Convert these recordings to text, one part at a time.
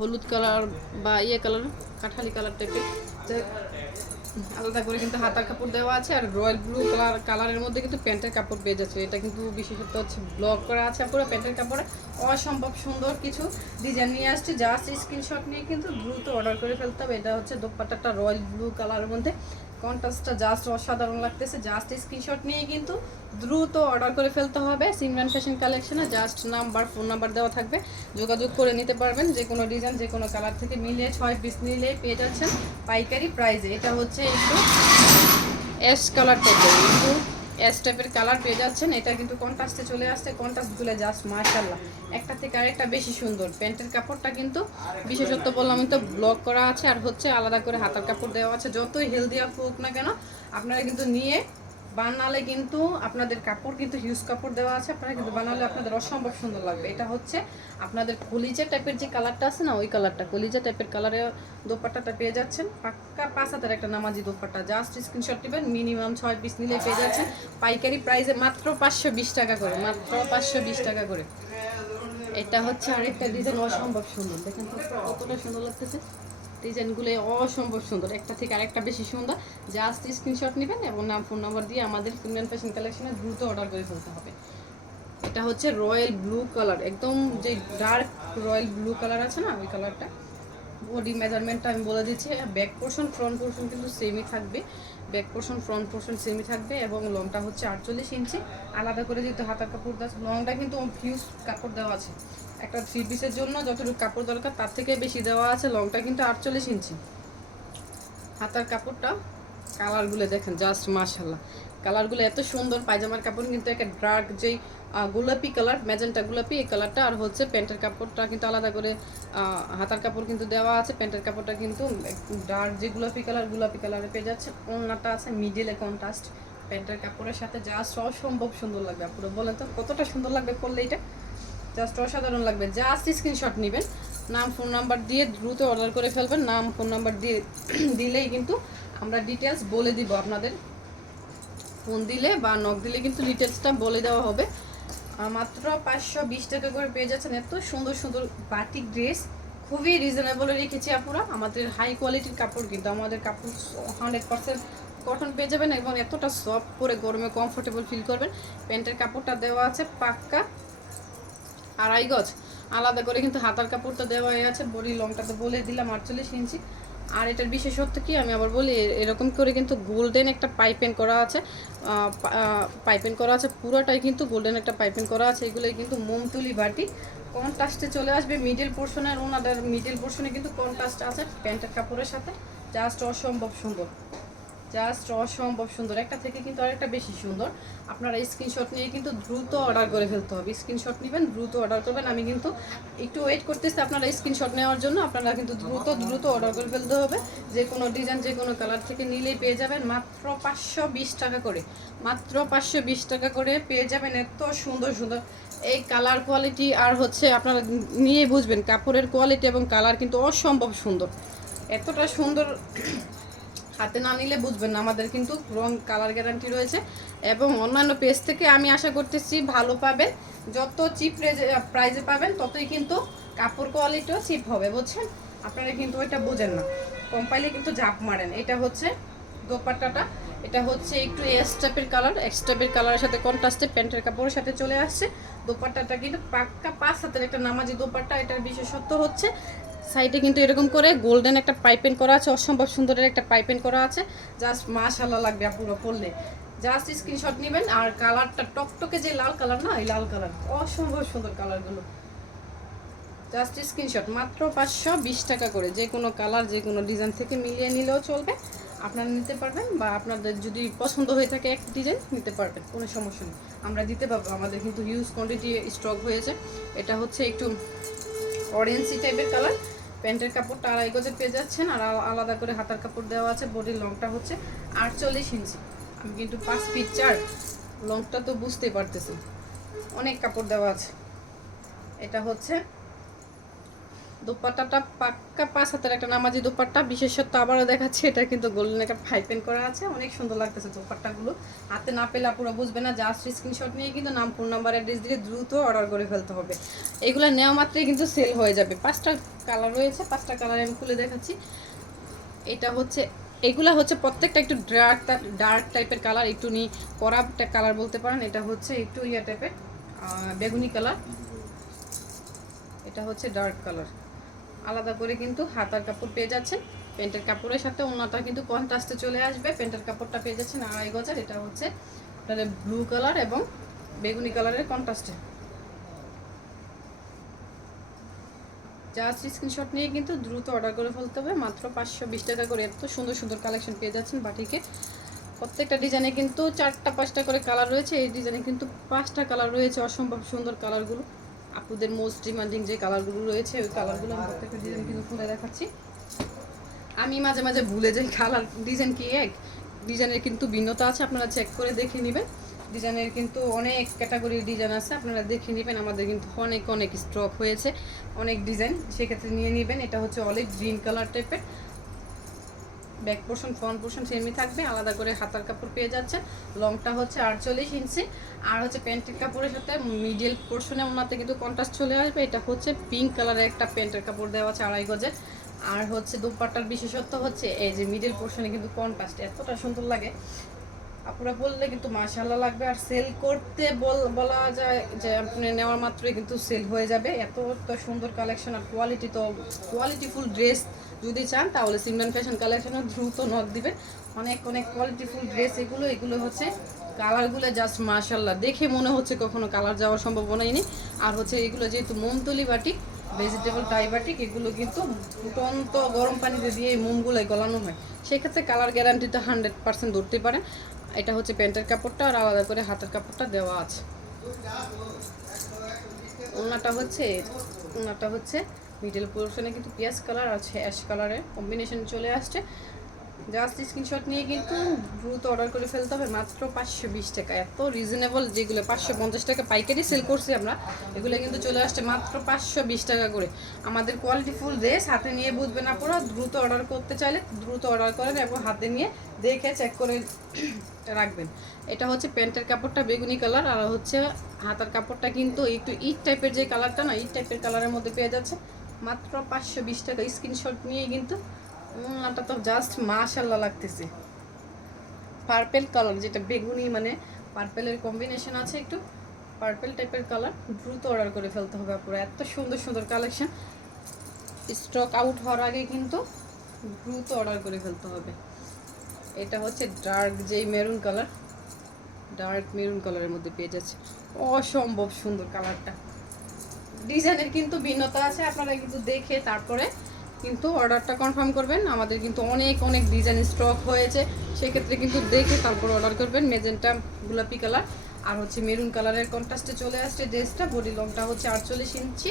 হলুদ কালার বা ইয়ে কালার, কাঠালি কালার টাইপের, আলাদা করে কিন্তু হাতার কাপড় দেওয়া আছে। আর রয়্যাল ব্লু কালারের মধ্যে কিন্তু প্যান্টের কাপড় পেয়ে যাচ্ছে। এটা কিন্তু বিশেষত হচ্ছে ব্লক করা আছে পুরো প্যান্টের কাপড়ে। অসম্ভব সুন্দর কিছু ডিজাইন নিয়ে আসছে, জাস্ট স্ক্রিনশট নিয়ে কিন্তু দ্রুত অর্ডার করে ফেলতে হবে। এটা হচ্ছে দোপাট্টাটা রয়্যাল ব্লু কালারের মধ্যে, কন্ট্রাস্টটা জাস্ট অসাধারণ লাগতেছে। জাস্ট স্ক্রিনশট নিয়ে কিন্তু দ্রুত অর্ডার করে ফেলতে হবে সিমরান ফ্যাশন কালেকশনে। জাস্ট নাম্বার, ফোন নাম্বার দেওয়া থাকবে, যোগাযোগ করে নিতে পারবেন। যে কোনো ডিজাইন, যে কোনো কালার থেকে মিলিয়ে 6 পিস নিলে পেয়ে যাচ্ছেন পাইকারি প্রাইসে। এটা হচ্ছে একটু অ্যাশ কালার টাইপের, একটু অ্যাশ টাইপের কালার পেয়ে যাচ্ছেন। এটা কিন্তু কন্ট্রাস্টে চলে আসছে, কন্ট্রাস্টগুলো জাস্ট মাশাআল্লাহ একটা থেকে আরেকটা বেশি সুন্দর। প্যান্টের কাপড়টা কিন্তু বিশেষত্ব বললাম তো ব্লক করা আছে, আর হচ্ছে আলাদা করে হাতার কাপড় দেওয়া আছে। যতই হেলদি আপ হোক না কেন, আপনারা কিন্তু নিয়ে বানালে কিন্তু আপনাদের কাপড় কিন্তু হিউজ কাপড় দেওয়া আছে, আপনারা কিন্তু বানালে আপনাদের অসম্ভব সুন্দর লাগবে। এটা হচ্ছে আপনাদের কলিজা টাইপের যে কালারটা আছে না, ওই কালারটা কলিজা টাইপের কালারে দোপাট্টাটা পেয়ে যাচ্ছেন। পাক্কা 5 হাতের একটা নামাজি দোপাট্টা। জাস্ট স্ক্রিনশট নেবেন, মিনিমাম 6 পিস নিলে পেয়ে যাচ্ছেন পাইকারি প্রাইসে মাত্র 520 টাকা করে, মাত্র 520 টাকা করে। এটা হচ্ছে আরেকটা ডিজাইন, অসম্ভব সুন্দর। দেখেন কতটা সুন্দর লাগতেছে, ডিজাইনগুলো অসম্ভব সুন্দর, একটা থেকে আরেকটা বেশি সুন্দর। জাস্ট স্ক্রিনশট নেবেন এবং নাম, ফোন নাম্বার দিয়ে আমাদের সিমরান ফ্যাশন কালেকশনে দ্রুত অর্ডার করে ফেলতে হবে। এটা হচ্ছে রয়্যাল ব্লু কালার, একদম যে ডার্ক রয়্যাল ব্লু কালার আছে না, ওই কালারটা। বডি মেজারমেন্টটা আমি বলে দিচ্ছি, ব্যাক পোর্শন ফ্রন্ট পোর্শন কিন্তু সেমই থাকবে, ব্যাক পোর্শন ফ্রন্ট পোর্শন সেমই থাকবে। এবং লংটা হচ্ছে 48 ইঞ্চি, আলাদা করে যেহেতু হাতার কাপড় দেওয়া, লংটা কিন্তু ফিউজ কাপড় দেওয়া আছে। একটা 3 পিসের জন্য যতটুকু কাপড় দরকার তার থেকে বেশি দেওয়া আছে। লংটা কিন্তু 48 ইঞ্চি। হাতার কাপড়টা, কালারগুলো দেখেন জাস্ট মাশাআল্লাহ, কালারগুলো এত সুন্দর। পায়জামার কাপড় কিন্তু একটা ডার্ক যেই গোলাপি কালার, ম্যাজেন্টা গোলাপি এই কালারটা। আর হচ্ছে প্যান্টের কাপড়টা কিন্তু আলাদা করে হাতার কাপড় কিন্তু দেওয়া আছে। প্যান্টের কাপড়টা কিন্তু ডার্ক যে গোলাপি কালার, গোলাপি কালারে পেয়ে যাচ্ছে। ওড়নাটা আছে মিডিলে কন্ট্রাস্ট প্যান্টের কাপড়ের সাথে, জাস্ট অসম্ভব সুন্দর লাগবে। আপুরা বলেন তো কতটা সুন্দর লাগবে পরলে, এটা জাস্ট অসাধারণ লাগবে। জাস্ট স্ক্রিনশট নেবেন, নাম ফোন নাম্বার দিয়ে দ্রুত অর্ডার করে ফেলবেন। নাম ফোন নাম্বার দিয়ে দিলেই কিন্তু আমরা ডিটেলস বলে দিব আপনাদের। ফোন দিলে বা নক দিলে কিন্তু ডিটেলসটা বলে দেওয়া হবে। মাত্র 520 টাকা করে পেয়ে যাচ্ছেন এত সুন্দর সুন্দর বাটিক ড্রেস। খুবই রিজনেবলে রেখেছি আপুরা, আমাদের হাই কোয়ালিটির কাপড়, কিন্তু আমাদের কাপড় 100% কটন পেয়ে যাবেন এবং এতটা সফট, পরে গরমে কমফোর্টেবল ফিল করবেন। প্যান্টের কাপড়টা দেওয়া আছে পাক্কা 2.5 গজ, আলাদা করে কিন্তু হাতার কাপড়টা দেওয়া আছে। বডি লংটা তো বলে দিলাম 48 ইঞ্চি। আর এটার বিশেষত্ব কি আমি আবার বলি, এরকম করে কিন্তু গোল্ডেন একটা পাইপেন করা আছে, পাইপেন করা আছে পুরোটাই কিন্তু গোল্ডেন একটা পাইপেন করা আছে। এগুলোই কিন্তু মোমতুলি বাটি, কন্ট্রাস্টে চলে আসবে মিডল পোর্শনের, ওনাদের মিডল পোর্শনে কিন্তু কন্ট্রাস্ট আছে প্যান্টের কাপড়ের সাথে। জাস্ট অসম্ভব সুন্দর, জাস্ট অসম্ভব সুন্দর, একটা থেকে কিন্তু আরেকটা বেশি সুন্দর। আপনারা স্ক্রিনশট নিয়ে কিন্তু দ্রুত অর্ডার করে ফেলতে হবে, স্ক্রিনশট নেবেন দ্রুত অর্ডার করবেন। আমি কিন্তু একটু ওয়েট করতেছি আপনারা স্ক্রিনশট নেওয়ার জন্য, আপনারা কিন্তু দ্রুত দ্রুত অর্ডার করে ফেলতে হবে। যে কোনো ডিজাইন, যে কোনো কালার থেকে নিলেই পেয়ে যাবেন মাত্র 520 টাকা করে, মাত্র 520 টাকা করে পেয়ে যাবেন এত সুন্দর সুন্দর এই কালার কোয়ালিটি। আর হচ্ছে আপনারা নিয়ে বুঝবেন কাপড়ের কোয়ালিটি এবং কালার কিন্তু অসম্ভব সুন্দর, এতটা সুন্দর। হাতে না নিলে বুঝবেন না, আমাদের কিন্তু রং কালার গ্যারান্টি রয়েছে। এবং অন্যান্য পেজ থেকে আমি আশা করতেছি ভালো পাবেন, যত চিপ প্রাইজে পাবেন ততই কিন্তু কাপড় কোয়ালিটিও চিপ হবে, বুঝছেন। আপনারা কিন্তু ওইটা বোঝেন না, কম পাইলে কিন্তু ঝাঁপ মারেন। এটা হচ্ছে দোপাট্টাটা, এটা হচ্ছে একটু এক্সট্রাপের কালার, এক্সট্রাপের কালারের সাথে কন্ট্রাস্টে প্যান্টের কাপড়ের সাথে চলে আসছে। দোপাট্টাটা কিন্তু পাক্কা 5 হাতের একটা নামাজি দোপাট্টা। এটার বিশেষত্ব হচ্ছে সাইডে কিন্তু এরকম করে গোল্ডেন একটা পাইপেন করা আছে, অসম্ভব সুন্দরের একটা পাইপেন করা আছে। জাস্ট মাশাআল্লাহ লাগবে পুরো পরলে। জাস্ট স্ক্রিনশট নেবেন। আর কালারটা টকটকে যে লাল কালার না, এই লাল কালার অসম্ভব সুন্দর কালারগুলো। জাস্ট স্ক্রিনশট, মাত্র 520 টাকা করে। যে কোনো কালার, যে কোনো ডিজাইন থেকে মিলিয়ে নিলেও চলবে, আপনারা নিতে পারবেন। বা আপনাদের যদি পছন্দ হয়ে থাকে এক ডিজাইন নিতে পারবেন, কোনো সমস্যা নেই, আমরা দিতে পারবো। আমাদের কিন্তু হিউজ কোয়ান্টিটি স্টক হয়েছে। এটা হচ্ছে একটু অরেঞ্জি টাইপের কালার, প্যান্টের কাপড়টা 2.5 গজে পেয়ে যাচ্ছেন। আর আলাদা করে হাতার কাপড় দেওয়া আছে। বডির লংটা হচ্ছে 48 ইঞ্চি, আমি কিন্তু 5 ফিট 4, লংটা তো বুঝতেই পারতেছি, অনেক কাপড় দেওয়া আছে। এটা হচ্ছে দোপাট্টাটা পাক্কা 5 হাতের একটা নামাজি দোপাট্টা, বিশেষত আবারও দেখাচ্ছি, এটা কিন্তু গোল্ডেন একটা পাইপেন করা আছে, অনেক সুন্দর লাগতেছে দোপাট্টাগুলো। হাতে না পেলে পুরো বুঝবে না, জাস্ট স্ক্রিনশট নিয়ে কিন্তু নাম, ফোন নাম্বার, অ্যাড্রেস দিয়ে দ্রুত অর্ডার করে ফেলতে হবে। এগুলো নেওয়া মাত্রই কিন্তু সেল হয়ে যাবে। 5টা কালার রয়েছে, 5টা কালার আমি খুলে দেখাচ্ছি। এটা হচ্ছে, এগুলা হচ্ছে প্রত্যেকটা একটু ডার্ক টাইপের কালার, একটু কড়া কালার বলতে পারেন। এটা হচ্ছে একটু ইয়া টাইপের বেগুনি কালার, এটা হচ্ছে ডার্ক কালার। আলাদা করে কিন্তু হাতার কাপড় পেয়ে যাচ্ছেন। প্যান্টের কাপড়ের সাথে ওনাটা কিন্তু কন্ট্রাস্টে চলে আসবে। প্যান্টের কাপড়টা পেয়ে যাচ্ছেন 2.5 গজের। এটা হচ্ছে আপনার ব্লু কালার এবং বেগুনি কালারের কন্ট্রাস্টে। জাস্ট স্ক্রিনশট নিয়ে কিন্তু দ্রুত অর্ডার করে ফেলতে হবে। মাত্র 520 টাকা করে এত সুন্দর সুন্দর কালেকশন পেয়ে যাচ্ছেন বাটিকে। প্রত্যেকটা ডিজাইনে কিন্তু 4টা 5টা করে কালার রয়েছে। এই ডিজাইনে কিন্তু 5টা কালার রয়েছে, অসম্ভব সুন্দর কালারগুলো। আপুদের মোস্ট ডিমান্ডিং যে কালারগুলো রয়েছে, ওই কালারগুলো আমি প্রত্যেকটা ডিজাইন কিন্তু খুলে দেখাচ্ছি। আমি মাঝে মাঝে ভুলে যাই কালার ডিজাইন কি এক, ডিজাইনের কিন্তু ভিন্নতা আছে, আপনারা চেক করে দেখে নেবেন। ডিজাইনের কিন্তু অনেক ক্যাটাগরির ডিজাইন আছে, আপনারা দেখে নেবেন। আমাদের কিন্তু অনেক অনেক স্টক হয়েছে, অনেক ডিজাইন, সেক্ষেত্রে নিয়ে নেবেন। এটা হচ্ছে অলিভ গ্রিন কালার টাইপের, ব্যাক পোর্শন ফ্রন্ট পোর্শন সেমই থাকবে। আলাদা করে হাতার কাপড় পেয়ে যাচ্ছে, লংটা হচ্ছে 48 ইঞ্চি। আর হচ্ছে প্যান্টের কাপড়ের সাথে মিডিল পোর্শনে ওনাতে কিন্তু কন্ট্রাস্ট চলে আসবে। এটা হচ্ছে পিঙ্ক কালারের একটা প্যান্টের কাপড় দেওয়া আছে 2.5 গজের। আর হচ্ছে দুপাট্টার বিশেষত্ব হচ্ছে এই যে মিডিল পোর্শনে কিন্তু কন্ট্রাস্ট এতটা সুন্দর লাগে, আপনারা বললে কিন্তু মাশাআল্লাহ লাগবে। আর সেল করতে বলা যায় যে আপনি নেওয়ার মাত্রই কিন্তু সেল হয়ে যাবে, এত সুন্দর কালেকশন। আর কোয়ালিটি তো কোয়ালিটিফুল ড্রেস যদি চান তাহলে সিমরান ফ্যাশন কালেকশনে দ্রুত নক দিবেন। অনেক অনেক কোয়ালিটিফুল ড্রেস এগুলো হচ্ছে কালারগুলো জাস্ট মাশাআল্লাহ, দেখে মনে হচ্ছে কখনো কালার যাওয়ার সম্ভাবনাই নেই। আর হচ্ছে এগুলো যেহেতু মোমতলি বাটিক, ভেজিটেবল টাই বাটিক, এগুলো কিন্তু ফুটন্ত গরম পানিতে দিয়ে এই মোমগুলোই গলানো হয়, সেক্ষেত্রে কালার গ্যারান্টিটা 100% ধরতে পারেন। এটা হচ্ছে প্যান্টের কাপড়টা, আর আলাদা করে হাতের কাপড়টা দেওয়া আছে। ওনাটা হচ্ছে মিডল পোর্শনে কিন্তু পিয়াজ কালার আছে, অ্যাশ কালারের কম্বিনেশন চলে আসছে। জাস্ট স্ক্রিনশট নিয়ে কিন্তু দ্রুত অর্ডার করে ফেলতে হবে। মাত্র 520 টাকা, এত রিজনেবল। যেগুলো 550 টাকা পাইকারি সেল করছি আমরা, এগুলো কিন্তু চলে আসছে মাত্র 520 টাকা করে। আমাদের কোয়ালিটিফুল ড্রেস হাতে নিয়ে বুঝবে না পুরো, দ্রুত অর্ডার করতে চাইলে দ্রুত অর্ডার করেন এবং হাতে নিয়ে দেখে চেক করে রাখবেন। এটা হচ্ছে প্যান্টের কাপড়টা বেগুনি কালার, আর হচ্ছে হাতার কাপড়টা কিন্তু একটু ইট টাইপের যে কালারটা না, ইট টাইপের কালারের মধ্যে পেয়ে যাচ্ছে মাত্র 520 টাকা। স্ক্রিনশট নিয়ে কিন্তু ওনাটা তো জাস্ট মাশাআল্লাহ লাগতেছে। পার্পেল কালার, যেটা বেগুনি মানে পার্পেলের কম্বিনেশন আছে, একটু পার্পেল টাইপের কালার। দ্রুত অর্ডার করে ফেলতে হবে আপনারা, এত সুন্দর সুন্দর কালেকশন। স্টক আউট হওয়ার আগে কিন্তু দ্রুত অর্ডার করে ফেলতে হবে। এটা হচ্ছে ডার্ক যেই মেরুন কালার, ডার্ক মেরুন কালারের মধ্যে পেয়ে যাচ্ছে, অসম্ভব সুন্দর কালারটা। ডিজাইনের কিন্তু ভিন্নতা আছে, আপনারা কিন্তু দেখে তারপরে কিন্তু অর্ডারটা কনফার্ম করবেন। আমাদের কিন্তু অনেক অনেক ডিজাইন স্টক হয়েছে, সেক্ষেত্রে কিন্তু দেখে তারপর অর্ডার করবেন। মেজেন্টা গোলাপি কালার আর হচ্ছে মেরুন কালারের কন্ট্রাস্টে চলে আসছে ড্রেসটা। বডি লংটা হচ্ছে 48 ইঞ্চি।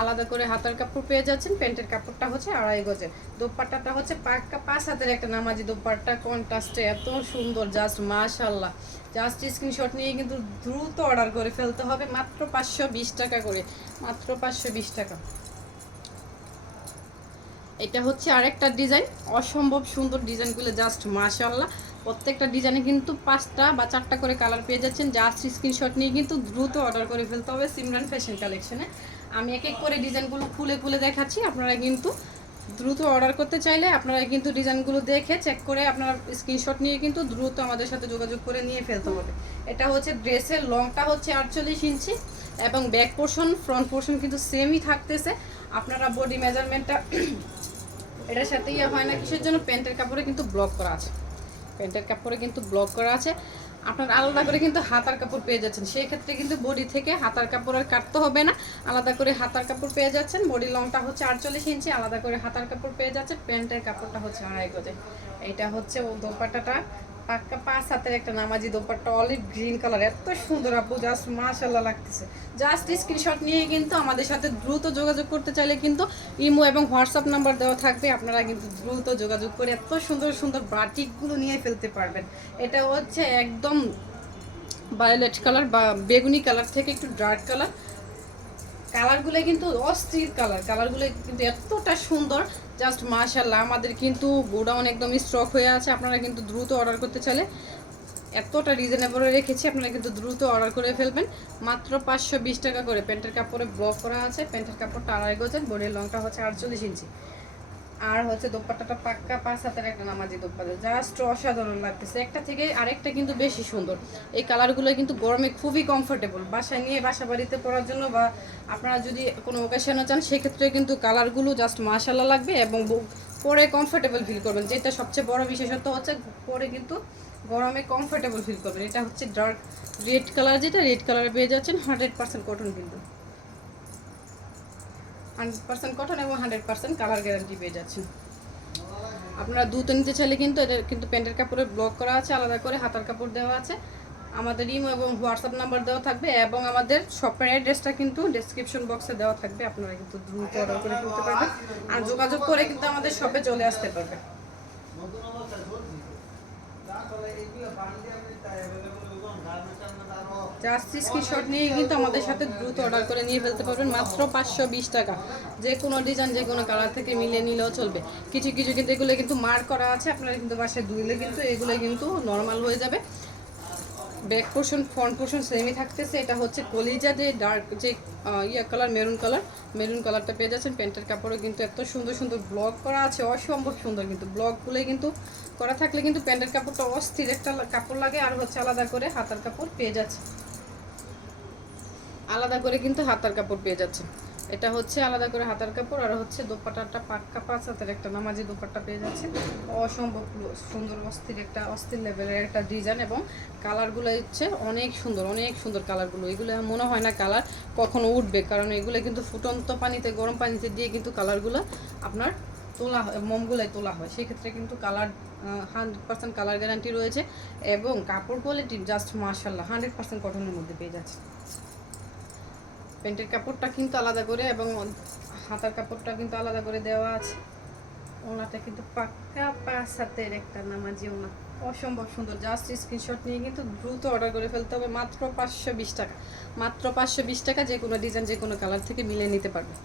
আলাদা করে হাতার কাপড় পেয়ে যাচ্ছেন। প্যান্টের কাপড়টা হচ্ছে 2.5 গজের। দোপাট্টাটা হচ্ছে পাক্কা 5 হাতের একটা নামাজি দোপাট্টা, কন্ট্রাস্টে এত সুন্দর, জাস্ট মাশাআল্লাহ। জাস্ট স্ক্রিনশট নিয়ে কিন্তু দ্রুত অর্ডার করে ফেলতে হবে। মাত্র 520 টাকা করে, মাত্র 520 টাকা। এটা হচ্ছে আরেকটা ডিজাইন, অসম্ভব সুন্দর ডিজাইনগুলো, জাস্ট মাশাআল্লাহ। প্রত্যেকটা ডিজাইনে কিন্তু 5টা বা 4টা করে কালার পেয়ে যাচ্ছেন। জাস্ট স্ক্রিনশট নিয়ে কিন্তু দ্রুত অর্ডার করে ফেলতে হবে সিমরান ফ্যাশন কালেকশনে। আমি এক এক করে ডিজাইনগুলো খুলে খুলে দেখাচ্ছি, আপনারা কিন্তু দ্রুত অর্ডার করতে চাইলে আপনারা কিন্তু ডিজাইনগুলো দেখে চেক করে আপনারা স্ক্রিনশট নিয়ে কিন্তু দ্রুত আমাদের সাথে যোগাযোগ করে নিয়ে ফেলতে হবে। এটা হচ্ছে ড্রেসের লংটা হচ্ছে 48 ইঞ্চি এবং ব্যাক পোর্শন ফ্রন্ট পোর্শন কিন্তু সেমই থাকতেছে। আপনারা বডি মেজারমেন্টটা এটার সাথে ইয়ে হয় না, কিসের জন্য? প্যান্টের কাপড়ে কিন্তু ব্লক করা আছে, প্যান্টের কাপড়ে কিন্তু ব্লক করা আছে। আপনার আলাদা করে কিন্তু হাতার কাপড় পেয়ে যাচ্ছেন, সেই ক্ষেত্রে কিন্তু বডি থেকে হাতার কাপড় আর কাটতে হবে না, আলাদা করে হাতার কাপড় পেয়ে যাচ্ছেন। বডি লংটা হচ্ছে 48 ইঞ্চি, আলাদা করে হাতার কাপড় পেয়ে যাচ্ছে। প্যান্টের কাপড়টা হচ্ছে 2.5 গজে। এইটা হচ্ছে ও দোপাট্টাটা পাক্কা 5 হাতের একটা নামাজি দোপাট্টা, অলিভ গ্রিন কালার, এত সুন্দর আপু, জাস্ট মাশাআল্লাহ লাগতেছে। জাস্ট স্ক্রিনশট নিয়ে কিন্তু আমাদের সাথে দ্রুত যোগাযোগ করতে চাইলে কিন্তু ইমো এবং হোয়াটসঅ্যাপ নাম্বার দেওয়া থাকবে, আপনারা কিন্তু দ্রুত যোগাযোগ করে এত সুন্দর সুন্দর বাটিকগুলো নিয়ে ফেলতে পারবেন। এটা হচ্ছে একদম ভায়োলেট কালার বা বেগুনি কালার থেকে একটু ডার্ক কালার, কালারগুলো কিন্তু অস্থির কালারগুলো কিন্তু এতটা সুন্দর, জাস্ট মাশাআল্লাহ। আমাদের কিন্তু গোডাউন একদম স্টক হয়ে আছে, আপনারা কিন্তু দ্রুত অর্ডার করতে চাইলে এতটা রিজনেবল রেখেছি, আপনারা কিন্তু দ্রুত অর্ডার করে ফেলবেন। মাত্র 520 টাকা করে প্যান্টের কাপড়ে ব্লক করা আছে। প্যান্টের কাপড়টা 2.5 গজের, বডির লংটা হচ্ছে 48 ইঞ্চি। আর হচ্ছে দোপাট্টাটা পাক্কা 5 হাতের একটা নামাজি দোপাট্টা, জাস্ট অসাধারণ লাগতেছে। একটা থেকে আরেকটা কিন্তু বেশি সুন্দর। এই কালারগুলো কিন্তু গরমে খুবই কমফোর্টেবল, বাসায় নিয়ে বাসা বাড়িতে পরার জন্য বা আপনারা যদি কোনো ওকেশনে চান সেক্ষেত্রে কিন্তু কালারগুলো জাস্ট মাশাআল্লাহ লাগবে এবং পরে কমফোর্টেবল ফিল করবেন। যেটা সবচেয়ে বড় বিশেষত্ব হচ্ছে পরে কিন্তু গরমে কমফোর্টেবল ফিল করবেন। এটা হচ্ছে ডার্ক রেড কালার, যেটা রেড কালারে পেয়ে যাচ্ছেন 100% কটন, কিন্তু 100% কটন এবং 100% কালার গ্যারান্টি পেয়ে যাচ্ছেন। আপনারা দুটো নিতে চাইলে কিন্তু এটা কিন্তু প্যান্টের কাপড়ে ব্লক করা আছে, আলাদা করে হাতার কাপড় দেওয়া আছে। আমাদের ইমো এবং হোয়াটসঅ্যাপ নাম্বার দেওয়া থাকবে এবং আমাদের শপের অ্যাড্রেসটা কিন্তু ডেসক্রিপশন বক্সে দেওয়া থাকবে। আপনারা কিন্তু দ্রুত অর্ডার করে ফেলতে পারবেন আর যোগাযোগ করে কিন্তু আমাদের শপে চলে আসতে পারবেন। জাস্ট স্ক্রিনশট নিয়ে কিন্তু আমাদের সাথে দ্রুত অর্ডার করে নিয়ে ফেলতে পারবেন। মাত্র 520 টাকা, যে কোনো ডিজাইন যে কোনো কালার থেকে মিলিয়ে নিলেও চলবে। কিছু কিছু কিন্তু এগুলো কিন্তু মার্ক করা আছে, আপনারা কিন্তু বাসায় ধুইলে কিন্তু এগুলো কিন্তু নর্মাল হয়ে যাবে। ব্যাক পোর্শন ফ্রন্ট পোর্শন সেমই থাকতেছে। এটা হচ্ছে কলিজা যে ডার্ক যে কালার, মেরুন কালারটা পেয়ে যাচ্ছেন। প্যান্টের কাপড়ে কিন্তু এত সুন্দর সুন্দর ব্লক করা আছে, অসম্ভব সুন্দর। কিন্তু ব্লকগুলোই কিন্তু করা থাকলে কিন্তু প্যান্টের কাপড়টা অস্থির একটা কাপড় লাগে। আর হচ্ছে আলাদা করে হাতার কাপড় পেয়ে যাচ্ছে, আলাদা করে কিন্তু হাতার কাপড় পেয়ে যাচ্ছে। এটা হচ্ছে আলাদা করে হাতার কাপড়। আর হচ্ছে দোপাট্টাটা পাক্কা 5 হাতের একটা নামাজি দোপাট্টা পেয়ে যাচ্ছে। অসম্ভব সুন্দর, অস্থির লেভেলের একটা ডিজাইন এবং কালারগুলো হচ্ছে অনেক সুন্দর কালারগুলো। এগুলো মনে হয় না কালার কখনো উঠবে, কারণ এগুলো কিন্তু ফুটন্ত পানিতে, গরম পানিতে দিয়ে কিন্তু কালারগুলো আপনার তোলা হয়, মোমগুলাই তোলা হয়। সেক্ষেত্রে কিন্তু কালার 100% কালার গ্যারান্টি রয়েছে এবং কাপড় কোয়ালিটি জাস্ট মাশাআল্লাহ 100% কটনের মধ্যে পেয়ে যাচ্ছে। প্যান্টের কাপড়টা কিন্তু আলাদা করে এবং হাতার কাপড়টা কিন্তু আলাদা করে দেওয়া আছে। ওনাটা কিন্তু পাক্কা 5 হাতের একটা নামাজি ওনা, অসম্ভব সুন্দর। জাস্ট স্ক্রিনশট নিয়ে কিন্তু দ্রুত অর্ডার করে ফেলতে হবে। মাত্র 520 টাকা, মাত্র 520 টাকা, যে কোনো ডিজাইন যে কোনো কালার থেকে মিলিয়ে নিতে পারবে।